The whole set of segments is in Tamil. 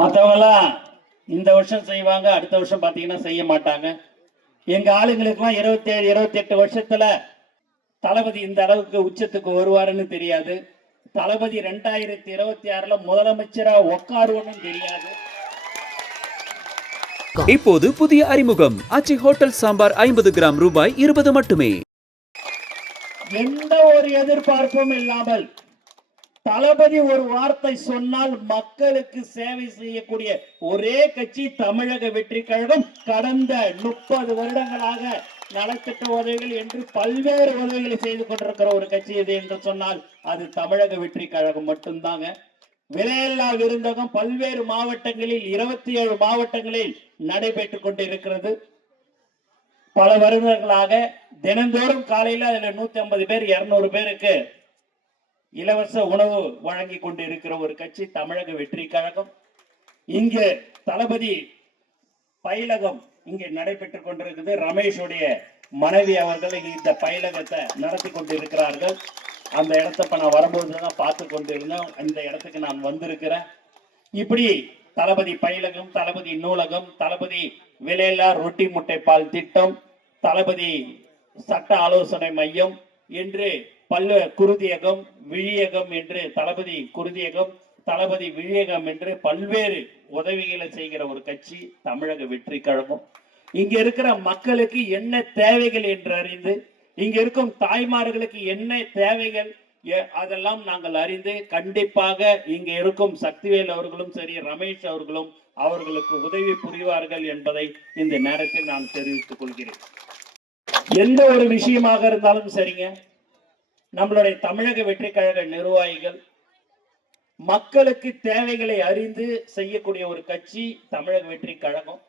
மற்றவங்களாம் இந்த வருஷம் செய்வாங்க அடுத்த வருஷம் பார்த்தீங்கன்னா செய்ய மாட்டாங்க. எங்க ஆளுங்களுக்குலாம் இருபத்தி ஏழு இருபத்தி எட்டு வருஷத்துல தளபதி இந்த அளவுக்கு உச்சத்துக்கு வருவாருன்னு தெரியாது. தளபதி ரெண்டாயிரத்தி இருபத்தி ஆறுல முதலமைச்சரா உட்காருவன்னு தெரியாது. இப்போது புதிய அறிமுகம். ஆச்சி ஹோட்டல் சாம்பார் ஐம்பது கிராம் ரூபாய் இருபது மட்டுமே. எந்த ஒரு எதிர்பார்ப்பும் இல்லாமல் தளபதி ஒரு வார்த்தை சொன்னால் மக்களுக்கு சேவை செய்யக்கூடிய ஒரே கட்சி தமிழக வெற்றி கழகம் கடந்த முப்பது வருடங்களாக நலத்திட்ட உதவிகள் என்று பல்வேறு உதவிகளை செய்து கொண்டிருக்கிற ஒரு கட்சி இது என்று சொன்னால் அது தமிழக வெற்றி கழகம் மட்டும்தாங்க. விலையில்லா விருந்தகம் பல்வேறு மாவட்டங்களில் இருபத்தி ஏழு மாவட்டங்களில் நடைபெற்றுக் கொண்டிருக்கிறது. பல வருடங்களாக தினந்தோறும் காலையில அதுல நூத்தி ஐம்பது பேர் இருநூறு பேருக்கு இலவச உணவு வழங்கி கொண்டு இருக்கிற ஒரு கட்சி தமிழக வெற்றி கழகம். இங்கு தளபதி பயிலகம் இங்கே நடைபெற்றுக் கொண்டிருக்குது. ரமேஷுடைய மனைவி அவர்கள் இந்த பயிலகத்தை நடத்தி கொண்டிருக்கிறார்கள். அந்த இடத்த நான் வரும்போது தான் பார்த்து கொண்டிருந்தேன் இந்த இடத்துக்கு நான் வந்திருக்கிறேன். இப்படி தளபதி பயிலகம் தளபதி நூலகம் தளபதி விலையில்லா ரொட்டி முட்டை பால் திட்டம் தளபதி சட்ட ஆலோசனை மையம் என்று பல்ல குருதியகம் விழியகம் என்று தளபதி குருதியகம் தளபதி விழியகம் என்று பல்வேறு உதவிகளை செய்கிற ஒரு கட்சி தமிழக வெற்றி கழகம். இங்க இருக்கிற மக்களுக்கு என்ன தேவைகள் என்று அறிந்து இங்க இருக்கும் தாய்மார்களுக்கு என்ன தேவைகள் எ- அதெல்லாம் நாங்கள் அறிந்து கண்டிப்பாக இங்க இருக்கும் சக்திவேல் அவர்களும் சரி ரமேஷ் அவர்களும் அவர்களுக்கு உதவி புரிவார்கள் என்பதை இந்த நேரத்தில் நான் தெரிவித்துக் கொள்கிறேன். எந்த ஒரு விஷயமாக இருந்தாலும் சரிங்க. நம்மளுடைய தமிழக வெற்றி கழக நிர்வாகிகள் மக்களுக்கு தேவைகளை அறிந்து செய்யக்கூடிய ஒரு கட்சி தமிழக வெற்றி கழகம்.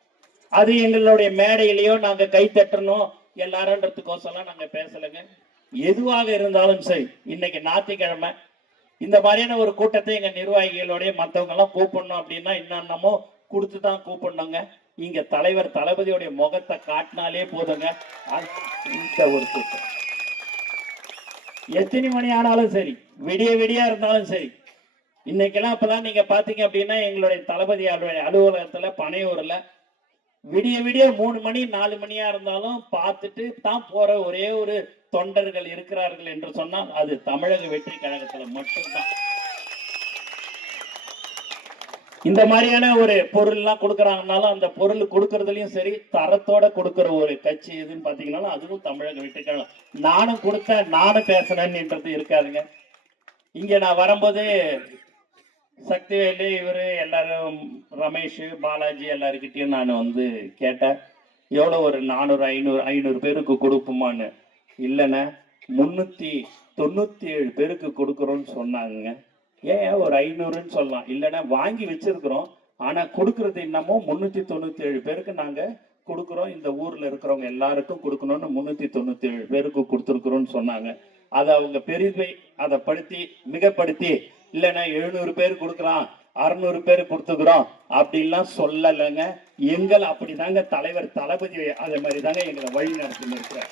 அது எங்களுடைய மேடையிலேயோ நாங்க கை தட்டணும் எல்லாரன்றதுக்கோசரம் நாங்க பேசலைங்க. எதுவாக இருந்தாலும் சரி இன்னைக்கு ஞாயிற்றுக்கிழமை இந்த மாதிரியான ஒரு கூட்டத்தை எங்க நிர்வாகிகளோடைய மற்றவங்க எல்லாம் கூப்பிடணும் அப்படின்னா என்னென்னமோ கொடுத்து தான் கூப்பிடணுங்க. இங்க தலைவர் தளபதியோடைய முகத்தை காட்டினாலே போதுங்க. இந்த ஒரு கூட்டம். எத்தனை மணி ஆனாலும் சரி விடிய விடியா இருந்தாலும் சரி. இன்னைக்கெல்லாம் அப்பதான் நீங்க பாத்தீங்க அப்படின்னா எங்களுடைய தளபதி அலுவலகத்துல பனையூர்ல விடிய விடிய மூணு மணி நாலு மணியா இருந்தாலும் பார்த்துட்டு தான் போற ஒரே ஒரு தொண்டர்கள் இருக்கிறார்கள் என்று சொன்னால் அது தமிழக வெற்றி கழகத்துல மட்டும்தான். இந்த மாதிரியான ஒரு பொருள் எல்லாம் கொடுக்கறாங்கனாலும் அந்த பொருள் கொடுக்கறதுலயும் சரி தரத்தோட கொடுக்குற ஒரு கட்சி எதுன்னு பாத்தீங்கன்னா அதுவும் தமிழக வெற்றி நானும் கொடுத்த நானும் பேசுனேன்ன்றது இருக்காதுங்க. இங்க நான் வரும்போது சக்திவேலு இவரு எல்லாரும் ரமேஷ் பாலாஜி எல்லாருக்கிட்டையும் நான் வந்து கேட்டேன். எவ்வளோ ஒரு நானூறு ஐநூறு ஐநூறு பேருக்கு கொடுப்போமான்னு. இல்லைண்ணே முந்நூற்றி தொண்ணூற்றி ஏழு பேருக்கு கொடுக்குறோன்னு சொன்னாங்க ஏன் ஒரு ஐநூறுன்னு சொல்லலாம். இல்லைன்னா வாங்கி வச்சிருக்கிறோம். ஆனால் கொடுக்கறது என்னமோ முந்நூற்றி தொண்ணூற்றி ஏழு பேருக்கு நாங்கள் கொடுக்குறோம். இந்த ஊரில் இருக்கிறவங்க எல்லாருக்கும் கொடுக்கணும்னு முந்நூற்றி தொண்ணூற்றி ஏழு பேருக்கு கொடுத்துருக்குறோன்னு சொன்னாங்க. அதை அவங்க பெரிதை அதை படுத்தி மிகப்படுத்தி இல்லைன்னா எழுநூறு பேர் கொடுக்குறான் அறுநூறு பேர் கொடுத்துக்கிறோம் அப்படின்லாம் சொல்லலைங்க. எங்கள் அப்படிதாங்க தலைவர் தளபதி அதே மாதிரி தாங்க எங்களை வழி நடத்தி இருக்கிறார்.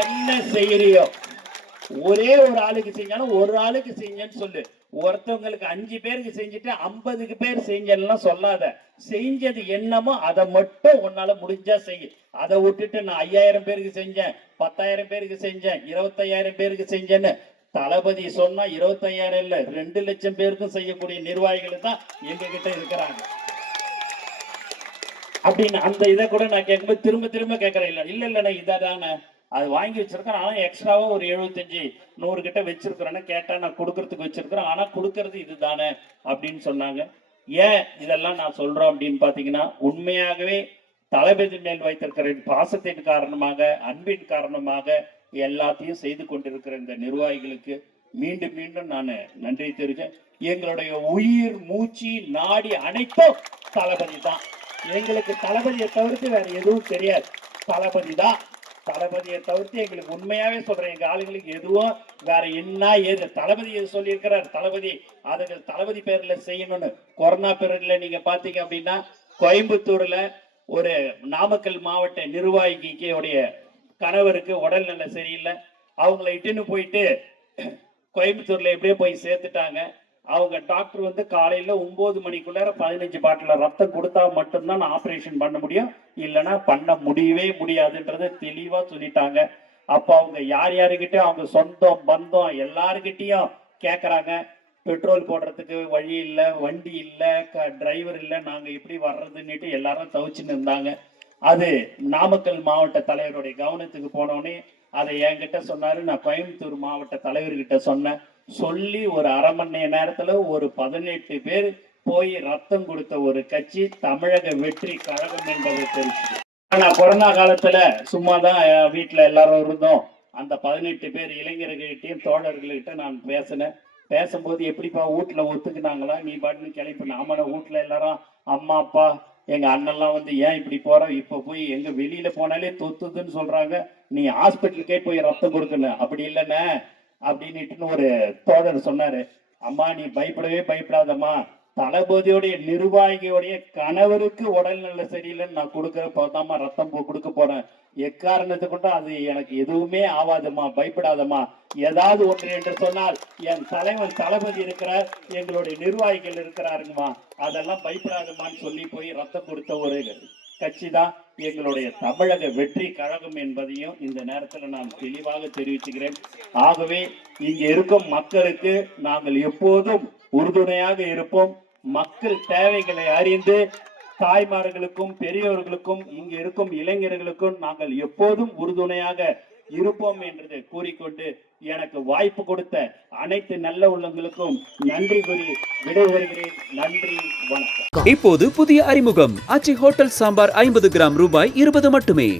என்ன செய்யறியோ? ஒரே ஒரு ஆளுக்கு செஞ்சாலும் ஒரு ஆளுக்கு செஞ்சேன்னு சொல்லு. ஒருத்தவங்களுக்கு அஞ்சு பேருக்கு செஞ்சுட்டு ஐம்பதுக்கு பேர் செஞ்சேன்னா சொல்லாத. செஞ்சது என்னமோ அதை மட்டும் உன்னால முடிஞ்சா செய். அதை விட்டுட்டு நான் ஐயாயிரம் பேருக்கு செஞ்சேன் பத்தாயிரம் பேருக்கு செஞ்சேன் இருபத்தையாயிரம் பேருக்கு செஞ்சேன்னு தளபதி சொன்னா இருபத்தையாயிரம் இல்ல ரெண்டு லட்சம் பேருக்கும் செய்யக்கூடிய நிர்வாகிகள் தான் எங்க கிட்ட இருக்கிறாங்க. அப்படின்னு அந்த இதை கூட நான் கேட்கும்போது திரும்ப திரும்ப கேட்கறேன் இல்ல. இல்ல இல்லண்ணே இதான அது வாங்கி வச்சிருக்கேன். ஆனால் எக்ஸ்ட்ராவா ஒரு எழுபத்தஞ்சு நூறு கிட்ட வச்சிருக்கிறேன்னு கேட்டா நான் கொடுக்கறதுக்கு வச்சிருக்கிறேன். ஆனா கொடுக்கறது இதுதானே அப்படின்னு சொன்னாங்க. ஏன் இதெல்லாம் நான் சொல்றோம் அப்படின்னு பாத்தீங்கன்னா உண்மையாகவே தளபதி மேல் வைத்திருக்கிற பாசத்தின் காரணமாக அன்பின் காரணமாக எல்லாத்தையும் செய்து கொண்டிருக்கிற இந்த நிர்வாகிகளுக்கு மீண்டும் மீண்டும் நான் நன்றி தெரிவிச்சேன். எங்களுடைய உயிர் மூச்சு நாடி அனைத்தும் தளபதி தான். எங்களுக்கு தளபதியை தவிர்த்து வேற எதுவும் தெரியாது. தளபதி தான். தளபதியை தவிர்த்து எங்களுக்கு உண்மையாவே சொல்றேன். எங்க ஆளுங்களுக்கு எதுவும் வேற என்ன ஏது? தளபதி எது சொல்லியிருக்கிறார்? தளபதி அதுக்கு தளபதி பேர்ல செய்யணும்னு. கொரோனா பேர்ல நீங்க பாத்தீங்க அப்படின்னா கோயம்புத்தூர்ல ஒரு நாமக்கல் மாவட்ட நிர்வாகிக்கு உடைய கணவருக்கு உடல்நிலை சரியில்லை. அவங்கள இட்டுன்னு போயிட்டு கோயம்புத்தூர்ல எப்படியோ போய் சேர்த்துட்டாங்க. அவங்க டாக்டர் வந்து காலையில ஒன்பது மணிக்குள்ளார பதினஞ்சு பாட்டில ரத்தம் கொடுத்தா மட்டும்தான் ஆபரேஷன் பண்ண முடியும். இல்லைன்னா பண்ண முடியவே முடியாதுன்றதை தெளிவா சொல்லிட்டாங்க. அப்ப அவங்க யார் யாருக்கிட்டயும் அவங்க சொந்தம் பந்தம் எல்லாருக்கிட்டையும் கேக்குறாங்க. பெட்ரோல் போடுறதுக்கு வழி இல்லை வண்டி இல்லை டிரைவர் இல்லை நாங்க எப்படி வர்றதுன்னுட்டு எல்லாரும் தவிச்சுன்னு இருந்தாங்க. அது நாமக்கல் மாவட்ட தலைவருடைய கவனத்துக்கு போனோடனே அதை என்கிட்ட சொன்னாரு. நான் கோயம்புத்தூர் மாவட்ட தலைவர்கிட்ட சொன்னேன். சொல்லி ஒரு அரை மணி நேரத்துல ஒரு பதினெட்டு பேர் போய் ரத்தம் கொடுத்த ஒரு கட்சி தமிழக வெற்றி கழகம் என்பதை தெரிஞ்சு ஆனா கொரோனா காலத்துல சும்மா தான் வீட்டுல எல்லாரும் இருந்தோம். அந்த பதினெட்டு பேர் இளைஞர்கள்கிட்டையும் தோழர்கள்கிட்ட நான் பேசினேன். பேசும்போது எப்படிப்பா வீட்டில் ஒத்துக்குனாங்களா? நீ பாட்டுன்னு கிளம்பி ஆமாண்ணா வீட்டில் எல்லாரும் அம்மா அப்பா எங்க அண்ணெல்லாம் வந்து ஏன் இப்படி போற? இப்ப போய் எங்க வெளியில போனாலே தொத்துதுன்னு சொல்றாங்க. நீ ஹாஸ்பிட்டலுக்கே போய் ரத்தம் கொடுக்கணும். அப்படி இல்லைன்னு அப்படின்னுட்டு ஒரு தோழர் சொன்னாரு. அம்மா நீ பயப்படவே பயப்படாதம்மா. தளபதியுடைய நிர்வாகியோடைய கணவருக்கு உடல்நல சரியில்லைன்னு நான் கொடுக்க போதாமா ரத்தம் போ- கொடுக்க போறேன். எக்காரணத்தை கொண்டு அது எனக்கு எதுவுமே ஆகாதம்மா பயப்படாதம்மா. ஏதாவது ஒன்று என்று சொன்னால் என் தலைவன் தளபதி இருக்கிற எங்களுடைய நிர்வாகிகள் இருக்கிறாருங்கம்மா. அதெல்லாம் பயப்படாதம்மான்னு சொல்லி போய் ரத்தம் கொடுத்த ஒரு கட்சி தான் எங்களுடைய தமிழக வெற்றி கழகம் என்பதையும் இந்த நேரத்தில் நான் தெளிவாக தெரிவிச்சுக்கிறேன். ஆகவே இங்கே இருக்கும் மக்களுக்கு நாங்கள் எப்போதும் உறுதுணையாக இருப்போம். மக்கள் தேவைகளை அறிந்து தாய்மார்களுக்கும் பெரியவர்களுக்கும் இங்கு இருக்கும் இளைஞர்களுக்கும் நாங்கள் எப்போதும் உறுதுணையாக இருப்போம் என்று கூறிக்கொண்டு எனக்கு வாய்ப்பு கொடுத்த அனைத்து நல்ல உள்ளங்களுக்கும் நன்றி கூறி விடைபெறுகிறேன். நன்றி வணக்கம். இப்போது புதிய அறிமுகம். ஆச்சி ஹோட்டல் சாம்பார் ஐம்பது கிராம் ரூபாய் இருபது மட்டுமே.